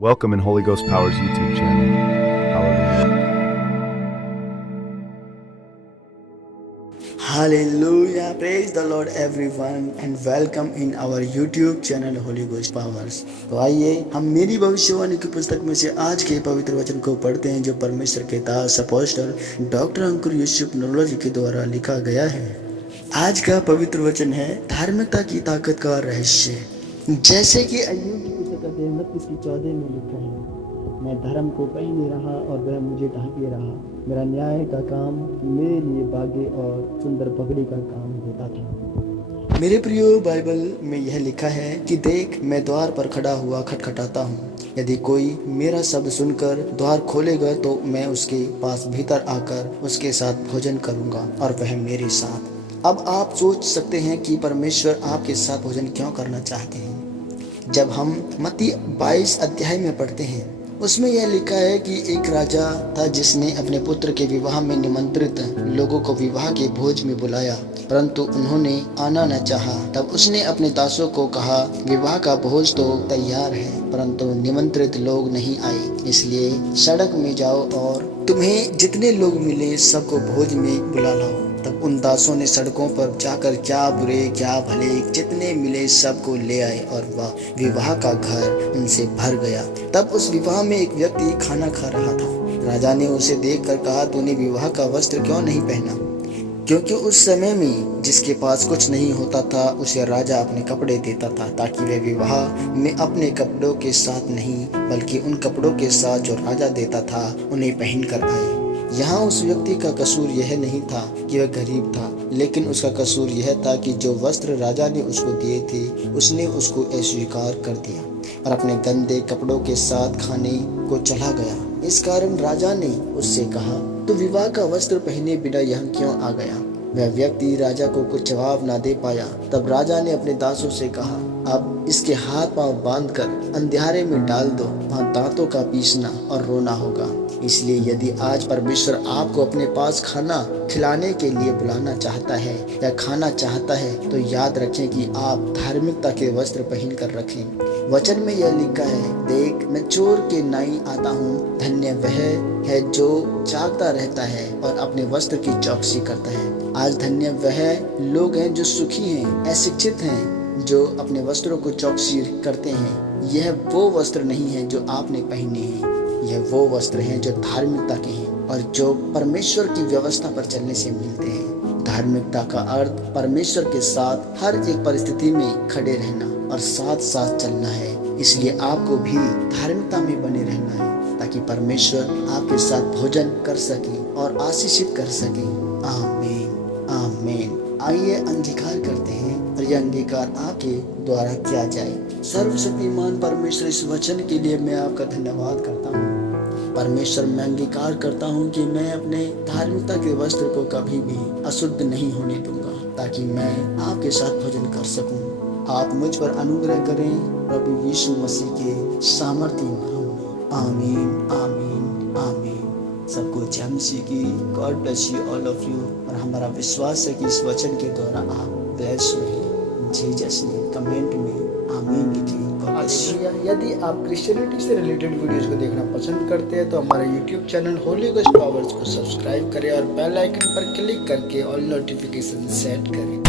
Welcome in Holy Ghost Power's YouTube channel. Hallelujah. Hallelujah, praise the Lord everyone and welcome in our YouTube channel Holy Ghost Powers। तो आइए हम मेरी भविष्यवाणी की पुस्तक में से आज के पवित्र वचन को पढ़ते हैं जो परमेश्वर के दास अपोस्टल डॉक्टर अंकुर यूसुफ नरोला जी के द्वारा लिखा गया है। आज का पवित्र वचन है धार्मिकता की ताकत का रहस्य। जैसे कि अय्यूब की पुस्तक अध्याय 29:14 में लिखा है, मैं धर्म को पहने रहा और वह मुझे ढांके रहा। मेरा न्याय का काम मेरे लिए बागे और सुंदर पगड़ी का काम होता था। मेरे प्रियो, बाइबल में यह लिखा है कि देख, मैं द्वार पर खड़ा हुआ खटखटाता हूँ। यदि कोई मेरा शब्द सुनकर द्वार खोलेगा तो मैं उसके पास भीतर आकर उसके साथ भोजन करूँगा और वह मेरे साथ। अब आप सोच सकते हैं कि परमेश्वर आपके साथ भोजन क्यों करना चाहते हैं। जब हम मत्ती 22 अध्याय में पढ़ते हैं, उसमें यह लिखा है कि एक राजा था जिसने अपने पुत्र के विवाह में निमंत्रित लोगों को विवाह के भोज में बुलाया, परंतु उन्होंने आना न चाहा। तब उसने अपने दासों को कहा, विवाह का भोज तो तैयार है, परंतु निमंत्रित लोग नहीं आए, इसलिए सड़क में जाओ और तुम्हें जितने लोग मिले सबको भोज में बुला लाओ। तब उन दासों ने सड़कों पर जाकर क्या बुरे क्या भले जितने मिले सबको ले आए और वह विवाह का घर उनसे भर गया। तब उस विवाह में एक व्यक्ति खाना खा रहा था। राजा ने उसे देखकर कहा, तूने विवाह का वस्त्र क्यों नहीं पहना? क्योंकि उस समय में जिसके पास कुछ नहीं होता था उसे राजा अपने कपड़े देता था, ताकि वह विवाह में अपने कपड़ों के साथ नहीं बल्कि उन कपड़ों के साथ जो राजा देता था उन्हें पहन कर आए। यहाँ उस व्यक्ति का कसूर यह नहीं था कि वह गरीब था, लेकिन उसका कसूर यह था कि जो वस्त्र राजा ने उसको दिए थे उसने उसको अस्वीकार कर दिया और अपने गंदे कपड़ों के साथ खाने को चला गया। इस कारण राजा ने उससे कहा, तो विवाह का वस्त्र पहने बिना यहाँ क्यों आ गया? वह व्यक्ति राजा को कुछ जवाब ना दे पाया। तब राजा ने अपने दासों से कहा, अब इसके हाथ पांव बांधकर अंधियारे में डाल दो, वहाँ दांतों का पीसना और रोना होगा। इसलिए यदि आज परमेश्वर आपको अपने पास खाना खिलाने के लिए बुलाना चाहता है या खाना चाहता है, तो याद रखें कि आप धार्मिकता के वस्त्र पहन कर रखें। वचन में यह लिखा है, देख, मैं चोर के नाई आता हूँ, धन्य वह है जो जागता रहता है और अपने वस्त्र की चौकसी करता है। आज धन्य वह लोग हैं जो सुखी हैं, अशिक्षित हैं, जो अपने वस्त्रों को चौकसी करते हैं। यह वो वस्त्र नहीं है जो आपने पहने हैं, यह वो वस्त्र हैं जो धार्मिकता के हैं और जो परमेश्वर की व्यवस्था पर चलने से मिलते हैं। धार्मिकता का अर्थ परमेश्वर के साथ हर एक परिस्थिति में खड़े रहना और साथ साथ चलना है। इसलिए आपको भी धार्मिकता में बने रहना है ताकि परमेश्वर आपके साथ भोजन कर सके और आशीषित कर सके। आमीन आमीन। आइए अंगीकार करते हैं और यह अंगीकार आपके द्वारा किया जाए। सर्वशक्तिमान परमेश्वर, इस वचन के लिए मैं आपका धन्यवाद करता हूँ। परमेश्वर, मैं अंगीकार करता हूँ कि मैं अपने धार्मिकता के वस्त्र को कभी भी अशुद्ध नहीं होने दूंगा, ताकि मैं आपके साथ भोजन कर सकूं। आप मुझ पर अनुग्रह करें प्रभु यीशु मसीह के सामर्थ्य नाम में। आमीन आमीन आमीन। सबको जय मसीह की। God bless you all of you. और हमारा विश्वास है कि इस वचन के द्वारा आप ब्लेस हुए। जीसस ने कमेंट में आमीन लिखिए। यदि आप क्रिश्चियनिटी से रिलेटेड वीडियोस को देखना पसंद करते हैं तो हमारे YouTube channel Holi ghost powers को सब्सक्राइब करें और बेल आइकन पर क्लिक करके ऑल नोटिफिकेशन सेट करें।